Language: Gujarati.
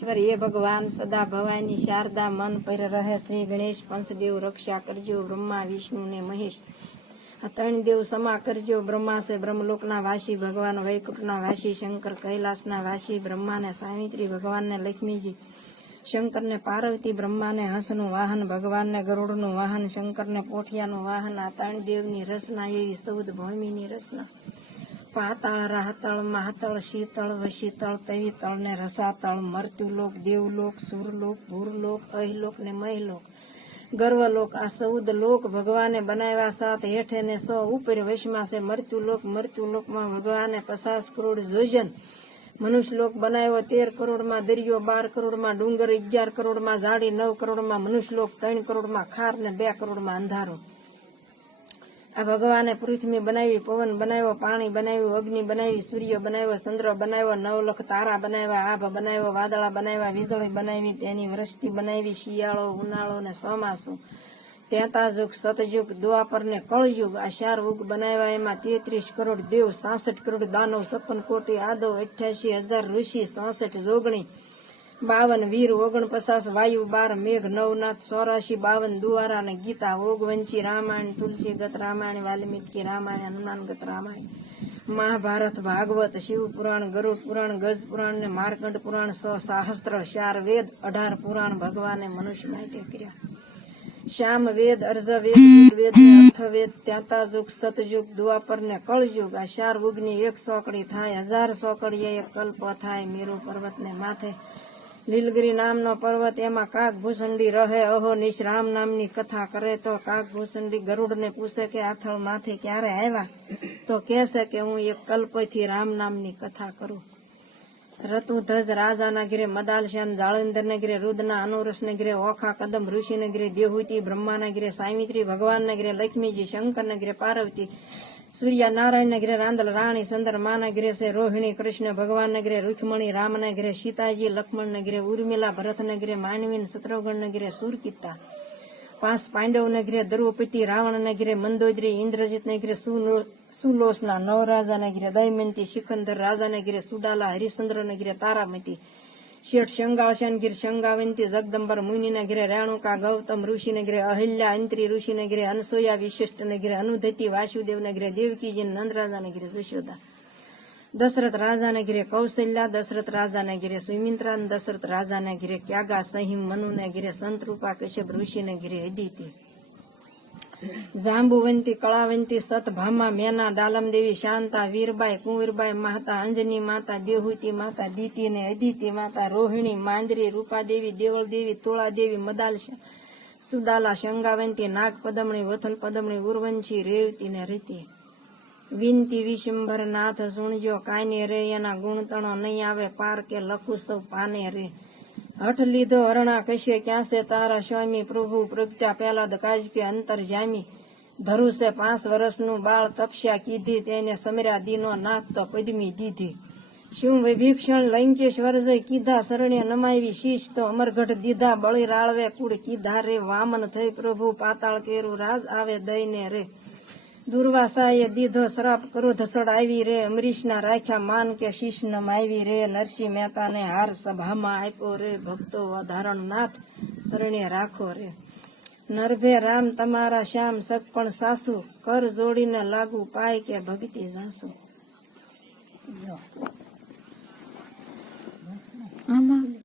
ઈશ્વર એ ભગવાન સદા ભવાની શારદા મન પર રહે શ્રી ગણેશ પંચદેવ રક્ષા કરજો બ્રહ્મા વિષ્ણુ ને મહેશ ત્રણ દેવ સમા કરજો બ્રહ્મા છે બ્રહ્મલોકના વાસી ભગવાન વૈકુંઠના વાસી શંકર કૈલાસના વાસી બ્રહ્માને સાવિત્રી ભગવાનને લક્ષ્મીજી શંકરને પાર્વતી બ્રહ્માને હંસનું વાહન ભગવાનને ગરુડનું વાહન શંકરને પોઠિયાનું વાહન આ ત્રણ દેવની રચના એવી સૌદ ભૂમિની રચના પાતાળ રાહતળ મહાતળ શીતળ વશીતળ તવીતળ ને રસાતળ મર્ત્યુલોક દેવલોક સુરલોક ભૂરલોક અહિલોક ને મહિલોક ગર્વલોક આ ચૌદ લોક ભગવાને બનાવ્યા સાત હેઠે ને સો ઉપર વૈશમાં છે મર્ત્યુલોક મર્ત્યુલોકમાં ભગવાને પચાસ કરોડ જોજન મનુષ્યલોક બનાવ્યો તેર કરોડમાં દરિયો બાર કરોડમાં ડુંગર અગિયાર કરોડમાં જાડી નવ કરોડમાં મનુષ્યલોક ત્રણ કરોડમાં ખાર ને બે કરોડમાં અંધારો આ ભગવાને પૃથ્વી બનાવી પવન બનાવ્યો પાણી બનાવ્યું અગ્નિ બનાવી સૂર્ય બનાવ્યો ચંદ્ર બનાવ્યો નવલખ તારા બનાવ્યા આભ બનાવ્યો વાદળા બનાવ્યા વીજળી બનાવી તેની વૃષ્ટિ બનાવી શિયાળો ઉનાળો ને ચોમાસું તેતાજુગ સતયુગ દ્વાપર ને કળયુગ આ ઉગ બનાવ્યા એમાં તેત્રીસ કરોડ દેવ સાસઠ કરોડ દાનવ છપ્પન કોટી આદવ અઠ્યાસી હજાર ઋષિ ચોસઠ જોગણી બાવન વીર ઓગણપચાસ વાયુ બાર મેઘ નવનાથ ચોરાશી બાવન દુવારા અને ગીતા ઓગવંચી રામાયણ તુલસી ગત રામાયણ વાલ્મીકી રામાયણ હનુમાનગત રામાયણ મહાભારત ભાગવત શિવ પુરાણ ગરુડ પુરાણ ગજ પુરાણ ને માર્કંડ પુરાણ સો સાહસ્ત્ર ચાર વેદ અઢાર પુરાણ ભગવાને મનુષ્ય માટે કર્યા શ્યામ વેદ અર્ધવેદ વેદ અર્થવેદ ત્યાતાજુગ સતયુગ દ્વાપર ને કળયુગ આ ચાર યુગની એક સોકડી થાય હજાર સોકડીએ એક કલ્પ થાય મેરુ પર્વત ને માથે નીલગીરી નામનો પર્વત એમાં કાક ભૂસંડી રહે અહો નિશ રામ નામની કથા કરે તો કાક ભૂસંડી ગરુડને પૂછે કે આથળ માથે ક્યારે આવ્યા તો કહેશે કે હું એક કલ્પથી રામ નામની કથા કરું રતુધ્વજ રાજાના ગીરે મદાલશ્યામ જાળંધરને ગીરે રુદના અનુરસને ગીરે ઓખા કદમ ઋષિને ગીરે દેહુતિ બ્રહ્માના ગીરે સામિત્રી ભગવાનના ગીરે લક્ષ્મીજી શંકરને ગીરે પાર્વતી સૂર્યનારાયણનગરે રાંદલ રાણી સંદર માનગરે છે રોહિણી કૃષ્ણ ભગવાનનગરે રૂક્ષ્મણી રામનગરે સીતાજી લક્ષ્મણનગરે ઉર્મિલા ભરતનગરે માનવીન શત્રુઘ્નનગરે સુરકિતા પાંચ પાંડવનગરે દ્રૌપદી રાવણનગરે મંદોદરી ઇન્દ્રજીતનગરે સુલોસના નવરાજાનગરે દયમંતી સિકંદર રાજાનગરે સુડાલા હરિશ્ચંદ્રનગરે તારામતી શેઠ શંગાવશાન ગીર શંગાવંતી જગદંબર મુનિના ઘરે રેણુકા ગૌતમ ઋષિને ઘરે અહિલ્યા અંત્રી ઋષિને ઘરે અનસોયા વિશિષ્ટને ઘરે અનુધતિ વાસુદેવને ઘરે દેવકીજી નંદરાજાને ઘરે જશોદા દશરથ રાજાને ઘરે કૌશલ્યા દશરથ રાજાને ઘરે સુમિત્રા દશરથ રાજાને ઘરે ક્યાગા સહીમ મનુને ઘરે સંતરૂપા કશ્યપ ઋષિને ઘરે અદિતિ જાંબુવંતી કળાવંતી સતભામા મેના ડાલમદેવી શાંતા વીરબાઈ કુંવરબાઈ માતા અંજની માતા દેહુતી માતા દીતી અને અદિતિ માતા રોહિણી માંદરી રૂપાદેવી દેવળદેવી તુળાદેવી મદાલ સુડાલા શંગાવંતી નાગ પદમણી વથલ પદમણી ઉર્વંશી રેવતી ને રીતિ વિનતી વિશંભર નાથ સુણજો કાને રે એના ગુણતણો નહીં આવે પાર કે લખું સૌ પાને રે હઠ લીધો અરણા કશે ક્યાં તારા સ્વામી પ્રભુ પ્રગટ્યા પહેલા કાજ કે અંતર જામી ધરું પાંચ વર્ષનું બાળ તપસ્યા કીધી તેને સમર્યા દીનો નાથ તો પદમી દીધી શું વિભીક્ષણ લંકેશ્વર જય કીધા શરણે નમાવી શીશ તો અમરગઢ દીધા બળી રાળવે કુળ કીધા રે વામન થઈ પ્રભુ પાતાળ કેરું રાજ આવે દઈને રે દુર્વાસાએ દીધો શ્રાપ ક્રોધ સડાવી રે અમરીશના રાખ્યા માન કે શીશ નમાવી રે નરસિંહ મહેતાને હાર સભામાં આપ્યો રે ભક્તો વધારણ નાથ શરણે રાખો રે નરભે રામ તમારા શ્યામ સક પણ સાસુ કર જોડીને લાગુ પાય કે ભગતી જાસુ આમાં